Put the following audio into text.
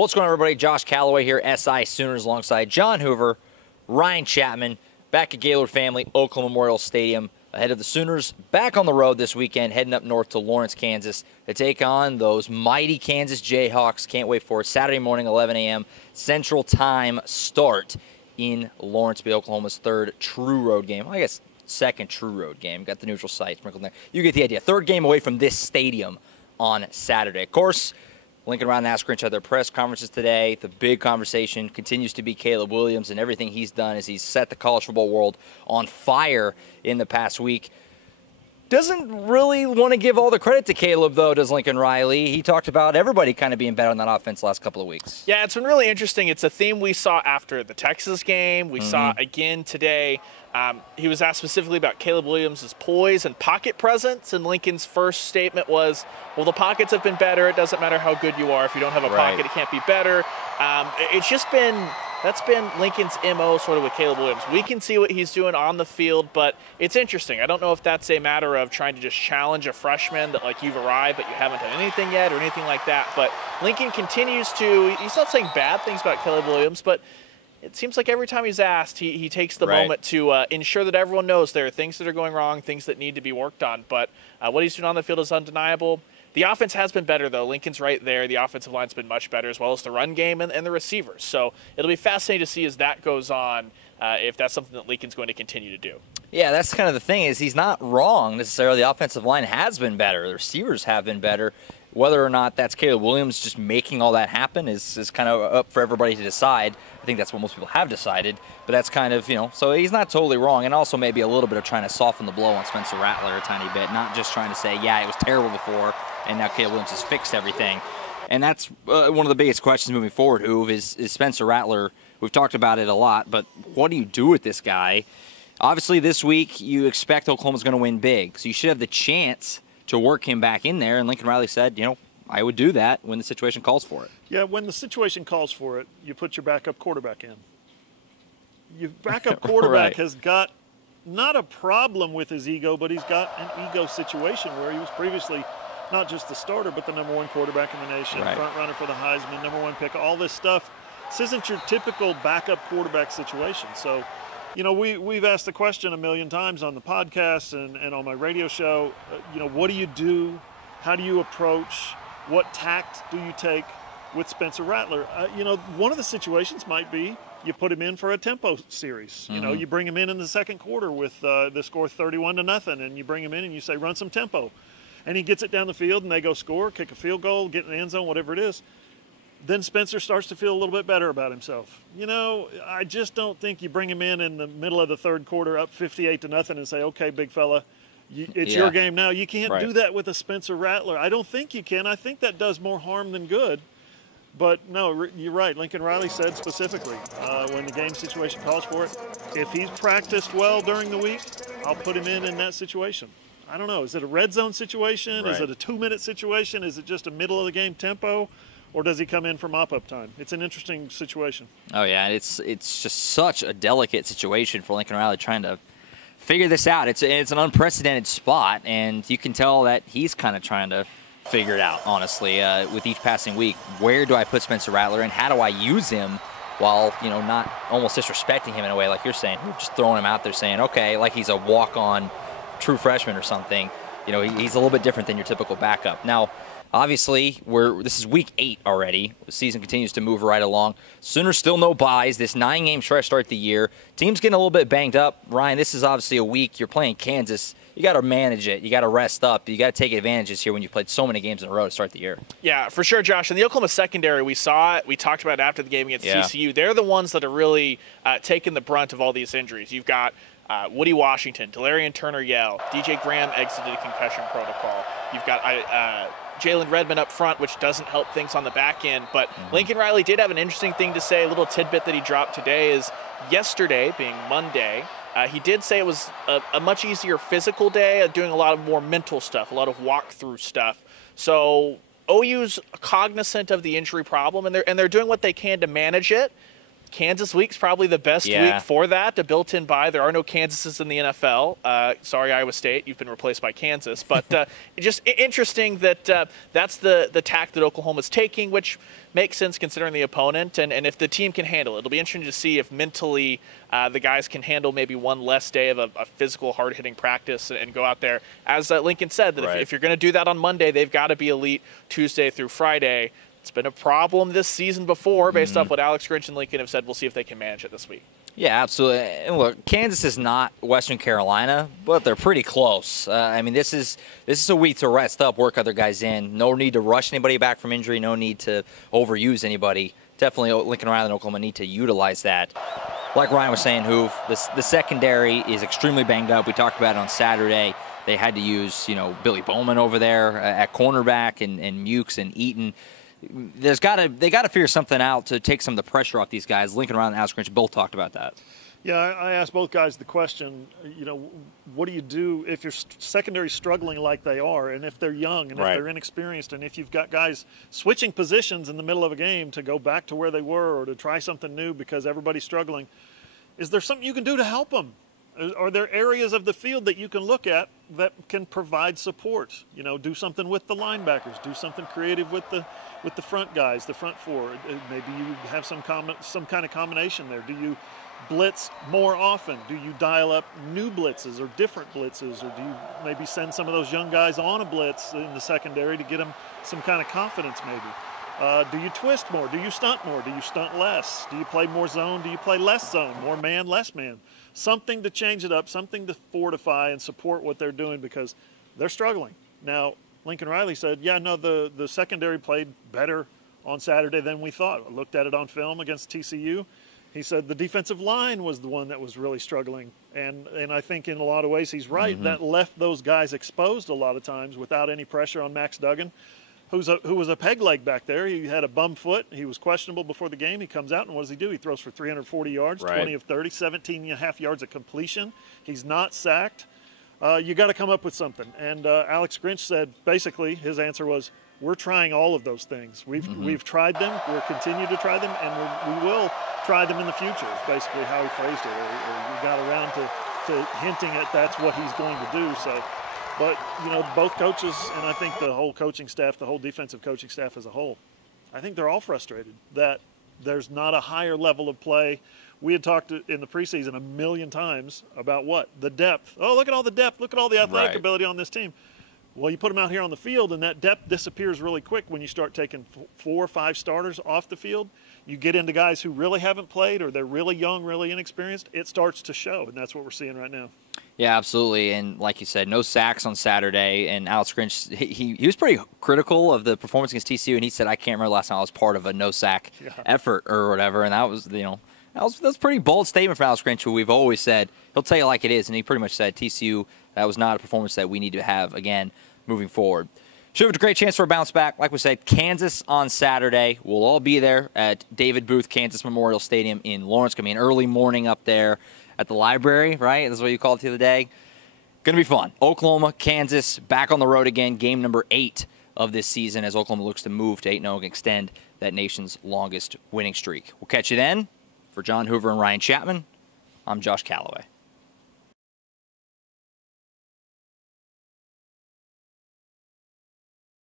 What's going on, everybody? Josh Callaway here, SI Sooners, alongside John Hoover, Ryan Chapman, back at Gaylord Family, Oakland Memorial Stadium, ahead of the Sooners back on the road this weekend, heading up north to Lawrence, Kansas, to take on those mighty Kansas Jayhawks. Can't wait for it. Saturday morning, 11 a.m. Central Time start in Lawrence, Oklahoma's third true road game. Well, I guess second true road game. Got the neutral site sprinkled in there. You get the idea. Third game away from this stadium on Saturday. Of course, Lincoln Riley and NASCAR had their press conferences today. The big conversation continues to be Caleb Williams and everything he's done as he's set the college football world on fire in the past week. Doesn't really want to give all the credit to Caleb, though, does Lincoln Riley. He talked about everybody kind of being better on that offense the last couple of weeks. Yeah, it's been really interesting. It's a theme we saw after the Texas game. We saw again today. He was asked specifically about Caleb Williams' poise and pocket presence, and Lincoln's first statement was, well, the pockets have been better. It doesn't matter how good you are. If you don't have a pocket, it can't be better. It's just been – that's been Lincoln's MO sort of with Caleb Williams. We can see what he's doing on the field, but it's interesting. I don't know if that's a matter of trying to just challenge a freshman that, like, you've arrived but you haven't done anything yet or anything like that. But Lincoln continues to – he's not saying bad things about Caleb Williams, but it seems like every time he's asked, he takes the moment to ensure that everyone knows there are things that are going wrong, things that need to be worked on. But what he's doing on the field is undeniable. The offense has been better, though. Lincoln's right there. The offensive line's been much better, as well as the run game and the receivers. So it'll be fascinating to see as that goes on if that's something that Lincoln's going to continue to do. Yeah, that's kind of the thing, is he's not wrong necessarily. The offensive line has been better. The receivers have been better. Whether or not that's Caleb Williams just making all that happen is kind of up for everybody to decide. I think that's what most people have decided. But that's kind of, so he's not totally wrong. And also maybe a little bit of trying to soften the blow on Spencer Rattler a tiny bit, not just trying to say, yeah, it was terrible before, and now Caleb Williams has fixed everything. And that's one of the biggest questions moving forward, Hoove, is Spencer Rattler. We've talked about it a lot, but what do you do with this guy? Obviously, this week you expect Oklahoma's going to win big, so you should have the chance to work him back in there. And Lincoln Riley said, I would do that when the situation calls for it. Yeah, when the situation calls for it, you put your backup quarterback in. Your backup quarterback has got not a problem with his ego, but he's got an ego situation where he was previously not just the starter, but the #1 quarterback in the nation, front runner for the Heisman, #1 pick, all this stuff. This isn't your typical backup quarterback situation. So, we've asked the question a million times on the podcast and on my radio show, what do you do? How do you approach? What tact do you take with Spencer Rattler? One of the situations might be you put him in for a tempo series. You bring him in the second quarter with the score 31-0, and you bring him in and you say, run some tempo. And he gets it down the field, and they go score, kick a field goal, get in the end zone, whatever it is. Then Spencer starts to feel a little bit better about himself. I just don't think you bring him in the middle of the third quarter up 58-0 and say, okay, big fella, it's your game now. You can't do that with a Spencer Rattler. I don't think you can. I think that does more harm than good. But, no, you're right. Lincoln Riley said specifically, when the game situation calls for it, if he's practiced well during the week, I'll put him in that situation. I don't know. Is it a red zone situation? Is it a 2-minute situation? Is it just a middle-of-the-game tempo? Or does he come in for mop-up time? It's an interesting situation. Oh, yeah. It's just such a delicate situation for Lincoln Riley trying to figure this out. It's an unprecedented spot, and you can tell that he's kind of trying to figure it out, honestly, with each passing week. Where do I put Spencer Rattler, and how do I use him while, not almost disrespecting him in a way like you're saying, just throwing him out there saying, okay, like he's a walk-on true freshman or something. He's a little bit different than your typical backup. Now, obviously, this is week 8 already. The season continues to move right along. Sooners still no buys. This 9-game stretch start the year. Team's getting a little bit banged up. Ryan, this is obviously a week. You're playing Kansas. You got to manage it. You got to rest up. You got to take advantages here when you've played so many games in a row to start the year. Yeah, for sure, Josh. In the Oklahoma secondary, we saw it. We talked about it after the game against TCU. They're the ones that are really taking the brunt of all these injuries. You've got Woody Washington, Delarian Turner-Yell, DJ Graham exited concussion protocol. You've got Jalen Redmond up front, which doesn't help things on the back end. But Lincoln Riley did have an interesting thing to say. A little tidbit that he dropped today is yesterday, being Monday, he did say it was a much easier physical day, doing a lot of more mental stuff, a lot of walkthrough stuff. So OU's cognizant of the injury problem, and they're doing what they can to manage it. Kansas week's probably the best week for that, a built-in bye. There are no Kansases in the NFL. Sorry, Iowa State, you've been replaced by Kansas. But just interesting that that's the tack that Oklahoma's taking, which makes sense considering the opponent. And if the team can handle it, it'll be interesting to see if mentally the guys can handle maybe one less day of a physical, hard-hitting practice and go out there. As Lincoln said, that if you're going to do that on Monday, they've got to be elite Tuesday through Friday. It's been a problem this season before based off what Alex Grinch and Lincoln have said. We'll see if they can manage it this week. Yeah, absolutely. And look, Kansas is not Western Carolina, but they're pretty close. I mean, this is a week to rest up, work other guys in. No need to rush anybody back from injury. No need to overuse anybody. Definitely Lincoln Riley and Oklahoma need to utilize that. Like Ryan was saying, Hoove, the secondary is extremely banged up. We talked about it on Saturday. They had to use, Billy Bowman over there at cornerback and Mukes and Eaton. They got to figure something out to take some of the pressure off these guys. Lincoln Riley and Alex Grinch both talked about that. Yeah, I asked both guys the question, what do you do if your secondary struggling like they are, and if they're young, and if they're inexperienced, and if you've got guys switching positions in the middle of a game to go back to where they were or to try something new because everybody's struggling, is there something you can do to help them? Are there areas of the field that you can look at that can provide support? Do something with the linebackers, do something creative with the front guys, the front four. Maybe you have some kind of combination there. Do you blitz more often? Do you dial up new blitzes or different blitzes? Or do you maybe send some of those young guys on a blitz in the secondary to get them some kind of confidence maybe? Do you twist more? Do you stunt more? Do you stunt less? Do you play more zone? Do you play less zone? More man, less man? Something to change it up, something to fortify and support what they're doing because they're struggling. Now, Lincoln Riley said, the secondary played better on Saturday than we thought. I looked at it on film against TCU. He said the defensive line was the one that was really struggling. And I think in a lot of ways he's right. That left those guys exposed a lot of times without any pressure on Max Duggan, who was a peg leg back there. He had a bum foot. He was questionable before the game. He comes out, and what does he do? He throws for 340 yards, 20 of 30, 17.5 yards of completion. He's not sacked. You got to come up with something. And Alex Grinch said, basically, his answer was, we're trying all of those things. We've tried them. We'll continue to try them, and we will try them in the future, is basically how he phrased it. Or we got around to hinting at that's what he's going to do. So, but, both coaches, and I think the whole coaching staff, the whole defensive coaching staff as a whole, I think they're all frustrated that there's not a higher level of play. We had talked in the preseason a million times about what? The depth. Oh, look at all the depth. Look at all the athletic ability on this team. Well, you put them out here on the field, and that depth disappears really quick when you start taking 4 or 5 starters off the field. You get into guys who really haven't played or they're really young, really inexperienced. It starts to show, and that's what we're seeing right now. Yeah, absolutely. And like you said, no sacks on Saturday. And Alex Grinch, he was pretty critical of the performance against TCU, and he said, I can't remember last time I was part of a no-sack effort or whatever. And that was, that's a pretty bold statement from Alex Grinch, who we've always said, he'll tell you like it is. And he pretty much said, TCU, that was not a performance that we need to have again moving forward. Should have a great chance for a bounce back. Like we said, Kansas on Saturday. We'll all be there at David Booth Kansas Memorial Stadium in Lawrence. Going to be an early morning up there at the library, right? That's what you called it the other day. Going to be fun. Oklahoma, Kansas, back on the road again. Game number 8 of this season as Oklahoma looks to move to 8-0 and extend that nation's longest winning streak. We'll catch you then. For John Hoover and Ryan Chapman, I'm Josh Callaway.